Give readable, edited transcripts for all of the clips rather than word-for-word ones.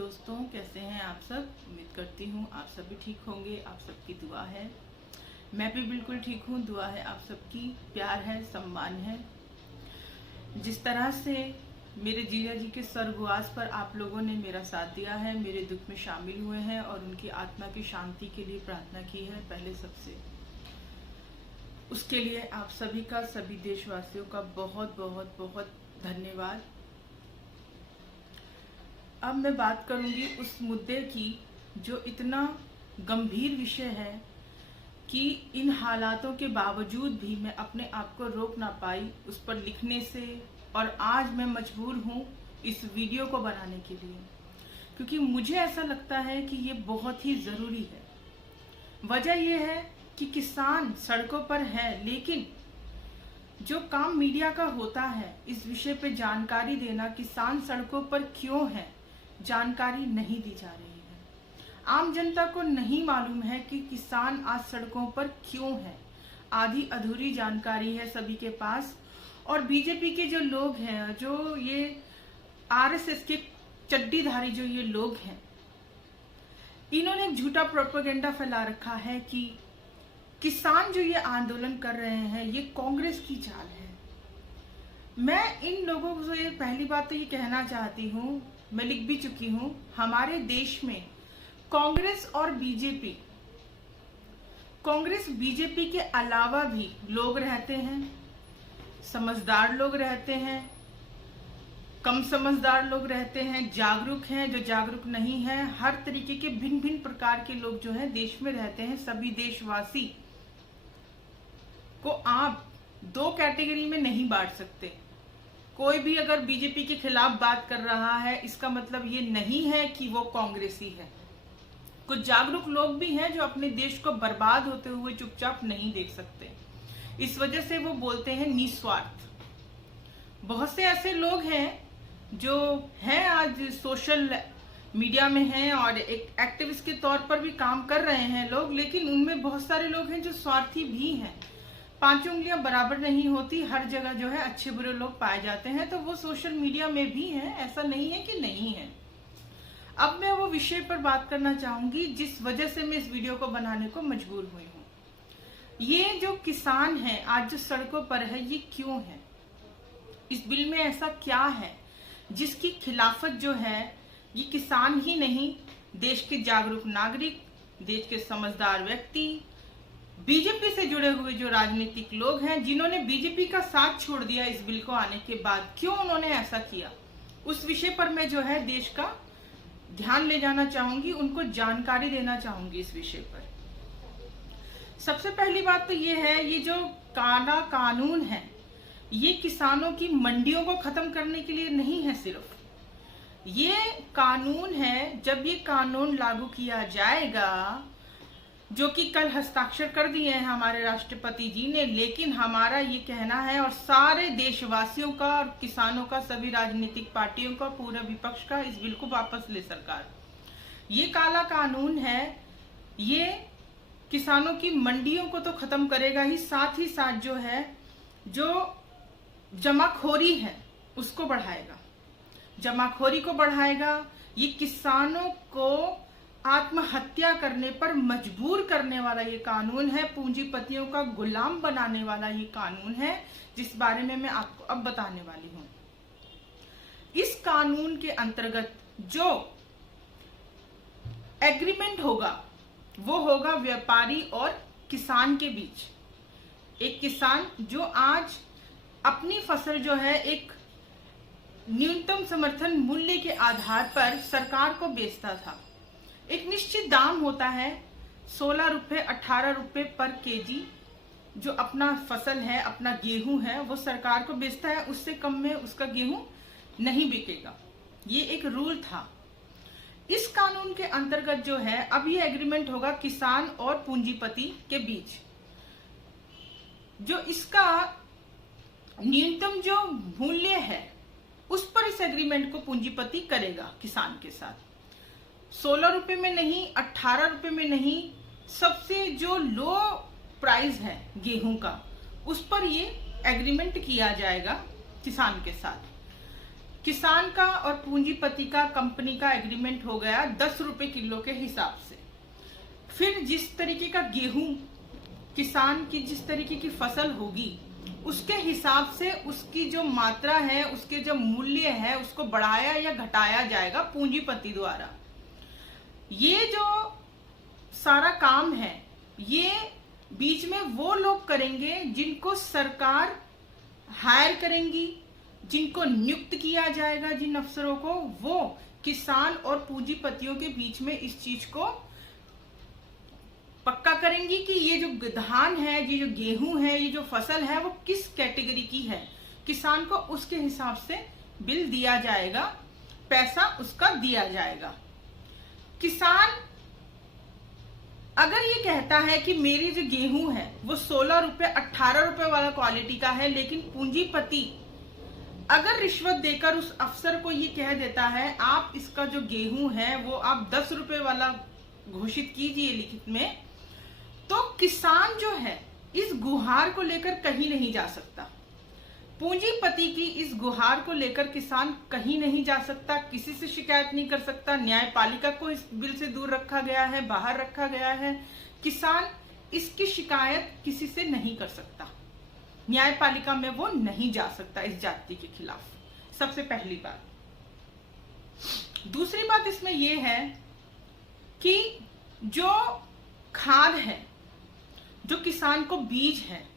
दोस्तों, कैसे हैं आप सब। उम्मीद करती हूँ आप सब भी ठीक होंगे। आप सबकी दुआ है, मैं भी बिल्कुल ठीक हूँ। दुआ है आप सबकी, प्यार है, सम्मान है। जिस तरह से मेरे जीजा जी के स्वर्गवास पर आप लोगों ने मेरा साथ दिया है, मेरे दुख में शामिल हुए हैं और उनकी आत्मा की शांति के लिए प्रार्थना की है, पहले सबसे उसके लिए आप सभी का, सभी देशवासियों का बहुत बहुत बहुत धन्यवाद। अब मैं बात करूंगी उस मुद्दे की जो इतना गंभीर विषय है कि इन हालातों के बावजूद भी मैं अपने आप को रोक ना पाई उस पर लिखने से, और आज मैं मजबूर हूँ इस वीडियो को बनाने के लिए, क्योंकि मुझे ऐसा लगता है कि ये बहुत ही ज़रूरी है। वजह यह है कि किसान सड़कों पर है, लेकिन जो काम मीडिया का होता है इस विषय पे जानकारी देना, किसान सड़कों पर क्यों है, जानकारी नहीं दी जा रही है। आम जनता को नहीं मालूम है कि किसान आज सड़कों पर क्यों है। आधी अधूरी जानकारी है सभी के पास। और बीजेपी के जो लोग हैं, जो ये आरएसएस के चड्डीधारी जो ये लोग हैं, इन्होंने एक झूठा प्रोपेगेंडा फैला रखा है कि किसान जो ये आंदोलन कर रहे हैं ये कांग्रेस की चाल है। मैं इन लोगों को ये पहली बात तो ये कहना चाहती हूँ, मैं लिख भी चुकी हूँ, हमारे देश में कांग्रेस और बीजेपी, कांग्रेस बीजेपी के अलावा भी लोग रहते हैं, समझदार लोग रहते हैं, कम समझदार लोग रहते हैं, जागरूक हैं, जो जागरूक नहीं है, हर तरीके के भिन्न भिन्न प्रकार के लोग जो है देश में रहते हैं। सभी देशवासी को आप दो कैटेगरी में नहीं बांट सकते। कोई भी अगर बीजेपी के खिलाफ बात कर रहा है इसका मतलब ये नहीं है कि वो कांग्रेसी है। कुछ जागरूक लोग भी हैं जो अपने देश को बर्बाद होते हुए चुपचाप नहीं देख सकते, इस वजह से वो बोलते हैं निस्वार्थ। बहुत से ऐसे लोग हैं जो हैं आज सोशल मीडिया में हैं और एक एक्टिविस्ट के तौर पर भी काम कर रहे हैं लोग, लेकिन उनमें बहुत सारे लोग हैं जो स्वार्थी भी हैं। पांचों उंगलियां बराबर नहीं होती, हर जगह जो है अच्छे बुरे लोग पाए जाते हैं, तो वो सोशल मीडिया में भी हैं, ऐसा नहीं है कि नहीं है। अब मैं वो विषय पर बात करना चाहूंगी जिस वजह से मैं इस वीडियो को बनाने को मजबूर हुई हूँ। ये जो किसान है आज जो सड़कों पर है, ये क्यों है? इस बिल में ऐसा क्या है जिसकी खिलाफत जो है ये किसान ही नहीं, देश के जागरूक नागरिक, देश के समझदार व्यक्ति, बीजेपी से जुड़े हुए जो राजनीतिक लोग हैं, जिन्होंने बीजेपी का साथ छोड़ दिया इस बिल को आने के बाद, क्यों उन्होंने ऐसा किया, उस विषय पर मैं जो है देश का ध्यान ले जाना चाहूंगी, उनको जानकारी देना चाहूंगी इस विषय पर। सबसे पहली बात तो ये है, ये जो काला कानून है ये किसानों की मंडियों को खत्म करने के लिए नहीं है। सिर्फ ये कानून है, जब ये कानून लागू किया जाएगा, जो कि कल हस्ताक्षर कर दिए हैं हमारे राष्ट्रपति जी ने, लेकिन हमारा ये कहना है और सारे देशवासियों का और किसानों का, सभी राजनीतिक पार्टियों का, पूरे विपक्ष का, इस बिल को वापस ले सरकार। ये काला कानून है, ये किसानों की मंडियों को तो खत्म करेगा ही साथ जो है जो जमाखोरी है उसको बढ़ाएगा, जमाखोरी को बढ़ाएगा। ये किसानों को आत्महत्या करने पर मजबूर करने वाला ये कानून है, पूंजीपतियों का गुलाम बनाने वाला ये कानून है, जिस बारे में मैं आपको अब बताने वाली हूं। इस कानून के अंतर्गत जो एग्रीमेंट होगा वो होगा व्यापारी और किसान के बीच। एक किसान जो आज अपनी फसल जो है एक न्यूनतम समर्थन मूल्य के आधार पर सरकार को बेचता था, एक निश्चित दाम होता है, 16 रुपए 18 रुपए पर केजी, जो अपना फसल है, अपना गेहूं है, वो सरकार को बेचता है, उससे कम में उसका गेहूं नहीं बिकेगा। ये एक रूल था। इस कानून के अंतर्गत जो है अब ये एग्रीमेंट होगा किसान और पूंजीपति के बीच, जो इसका न्यूनतम जो मूल्य है उस पर इस एग्रीमेंट को पूंजीपति करेगा किसान के साथ। 16 रुपए में नहीं, 18 रुपए में नहीं, सबसे जो लो प्राइस है गेहूं का, उस पर ये एग्रीमेंट किया जाएगा किसान के साथ। किसान का और पूंजीपति का कंपनी का एग्रीमेंट हो गया 10 रुपए किलो के हिसाब से। फिर जिस तरीके का गेहूं किसान की जिस तरीके की फसल होगी उसके हिसाब से उसकी जो मात्रा है, उसके जो मूल्य है, उसको बढ़ाया या घटाया जाएगा पूंजीपति द्वारा। ये जो सारा काम है ये बीच में वो लोग करेंगे जिनको सरकार हायर करेंगी, जिनको नियुक्त किया जाएगा, जिन अफसरों को, वो किसान और पूंजीपतियों के बीच में इस चीज को पक्का करेंगी कि ये जो धान है, ये जो गेहूं है, ये जो फसल है वो किस कैटेगरी की है। किसान को उसके हिसाब से बिल दिया जाएगा, पैसा उसका दिया जाएगा। किसान अगर ये कहता है कि मेरी जो गेहूं है वो 16 रुपए 18 रुपए वाला क्वालिटी का है, लेकिन पूंजीपति अगर रिश्वत देकर उस अफसर को ये कह देता है आप इसका जो गेहूं है वो आप 10 रुपए वाला घोषित कीजिए लिखित में, तो किसान जो है इस गुहार को लेकर कहीं नहीं जा सकता। पूंजीपति की इस गुहार को लेकर किसान कहीं नहीं जा सकता, किसी से शिकायत नहीं कर सकता। न्यायपालिका को इस बिल से दूर रखा गया है, बाहर रखा गया है। किसान इसकी शिकायत किसी से नहीं कर सकता, न्यायपालिका में वो नहीं जा सकता इस जाति के खिलाफ। सबसे पहली बात। दूसरी बात इसमें यह है कि जो खाद है, जो किसान को बीज है,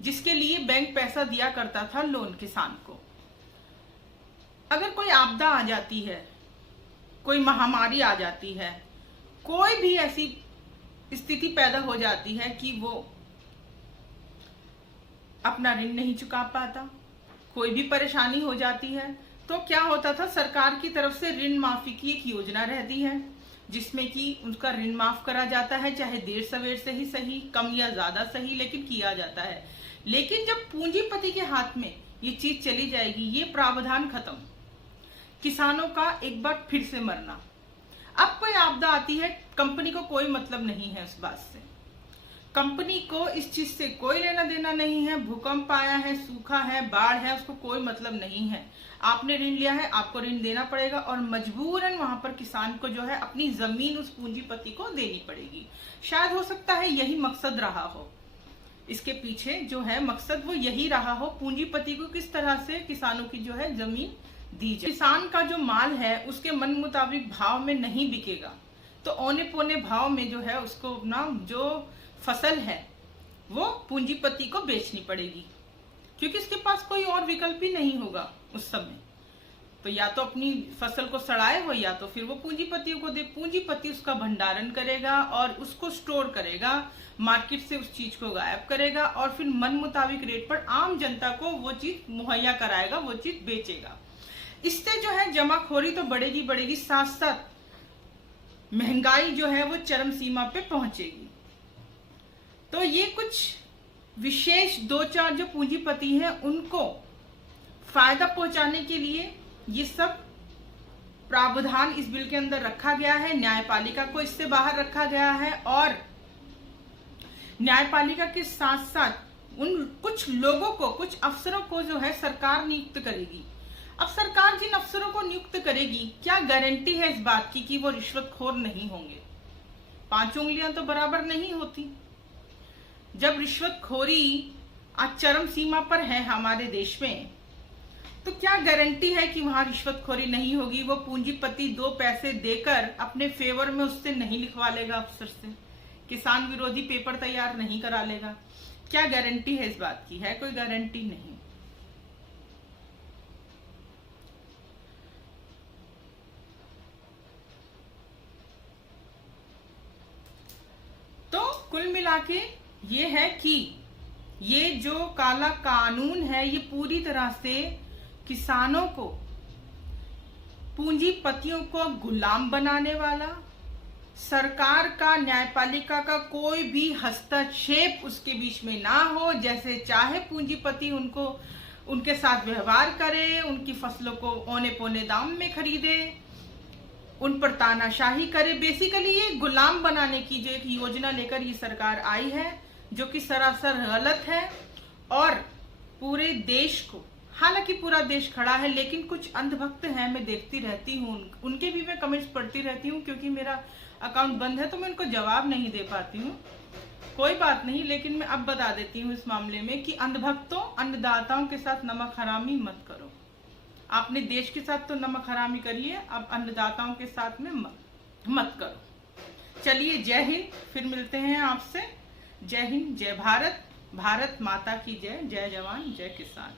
जिसके लिए बैंक पैसा दिया करता था लोन किसान को, अगर कोई आपदा आ जाती है, कोई महामारी आ जाती है, कोई भी ऐसी स्थिति पैदा हो जाती है कि वो अपना ऋण नहीं चुका पाता, कोई भी परेशानी हो जाती है, तो क्या होता था, सरकार की तरफ से ऋण माफी की एक योजना रहती है जिसमें कि उनका ऋण माफ करा जाता है, चाहे देर सवेर से ही सही, कम या ज्यादा सही, लेकिन किया जाता है। लेकिन जब पूंजीपति के हाथ में ये चीज चली जाएगी, ये प्रावधान खत्म, किसानों का एक बार फिर से मरना। अब कोई आपदा आती है, कंपनी को कोई मतलब नहीं है उस बात से, कंपनी को इस चीज से कोई लेना देना नहीं है। भूकंप आया है, सूखा है, बाढ़ है, उसको कोई मतलब नहीं है। आपने ऋण लिया है, आपको ऋण देना पड़ेगा और मजबूरन वहां पर किसान को जो है अपनी जमीन उस पूंजीपति को देनी पड़ेगी। शायद हो सकता है यही मकसद रहा हो, इसके पीछे जो है मकसद वो यही रहा हो, पूंजीपति को किस तरह से किसानों की जो है जमीन दी जाए। किसान का जो माल है उसके मन मुताबिक भाव में नहीं बिकेगा, तो औने पौने भाव में जो है उसको ना जो फसल है वो पूंजीपति को बेचनी पड़ेगी, क्योंकि इसके पास कोई और विकल्प ही नहीं होगा उस समय। तो या तो अपनी फसल को सड़ाए वो, या तो फिर वो पूंजीपतियों को दे। पूंजीपति उसका भंडारण करेगा और उसको स्टोर करेगा, मार्केट से उस चीज को गायब करेगा और फिर मन मुताबिक रेट पर आम जनता को वो चीज मुहैया कराएगा, वो चीज बेचेगा। इससे जो है जमाखोरी तो बढ़ेगी बढ़ेगी, साथ साथ महंगाई जो है वो चरम सीमा पे पहुंचेगी। तो ये कुछ विशेष 2-4 जो पूंजीपति हैं उनको फायदा पहुंचाने के लिए ये सब प्रावधान इस बिल के अंदर रखा गया है। न्यायपालिका को इससे बाहर रखा गया है और न्यायपालिका के साथ साथ उन कुछ लोगों को, कुछ अफसरों को जो है सरकार नियुक्त करेगी। अब सरकार जिन अफसरों को नियुक्त करेगी, क्या गारंटी है इस बात की कि वो रिश्वतखोर नहीं होंगे? 5 उंगलियां तो बराबर नहीं होती। जब रिश्वतखोरी आज चरम सीमा पर है हमारे देश में, तो क्या गारंटी है कि वहां रिश्वतखोरी नहीं होगी? वो पूंजीपति 2 पैसे देकर अपने फेवर में उससे नहीं लिखवा लेगा, अफसर से किसान विरोधी पेपर तैयार नहीं करा लेगा? क्या गारंटी है इस बात की? है कोई गारंटी नहीं। तो कुल मिलाके ये है कि ये जो काला कानून है ये पूरी तरह से किसानों को, पूंजीपतियों को गुलाम बनाने वाला, सरकार का, न्यायपालिका का कोई भी हस्तक्षेप उसके बीच में ना हो, जैसे चाहे पूंजीपति उनको उनके साथ व्यवहार करे, उनकी फसलों को औने पौने दाम में खरीदे, उन पर तानाशाही करे। बेसिकली ये गुलाम बनाने की जो एक योजना लेकर ये सरकार आई है, जो कि सरासर गलत है और पूरे देश को हालांकि पूरा देश खड़ा है, लेकिन कुछ अंधभक्त हैं, मैं देखती रहती हूँ, उनके भी मैं कमेंट्स पढ़ती रहती हूँ, क्योंकि मेरा अकाउंट बंद है तो मैं उनको जवाब नहीं दे पाती हूँ। कोई बात नहीं, लेकिन मैं अब बता देती हूँ इस मामले में कि अंधभक्तों, अन्नदाताओं के साथ नमक हरामी मत करो। आपने देश के साथ तो नमक हरामी करिए, अब अन्नदाताओं के साथ में मत करो। चलिए, जय हिंद, फिर मिलते हैं आपसे। जय हिंद, जय भारत, भारत माता की जय, जय जवान जय किसान।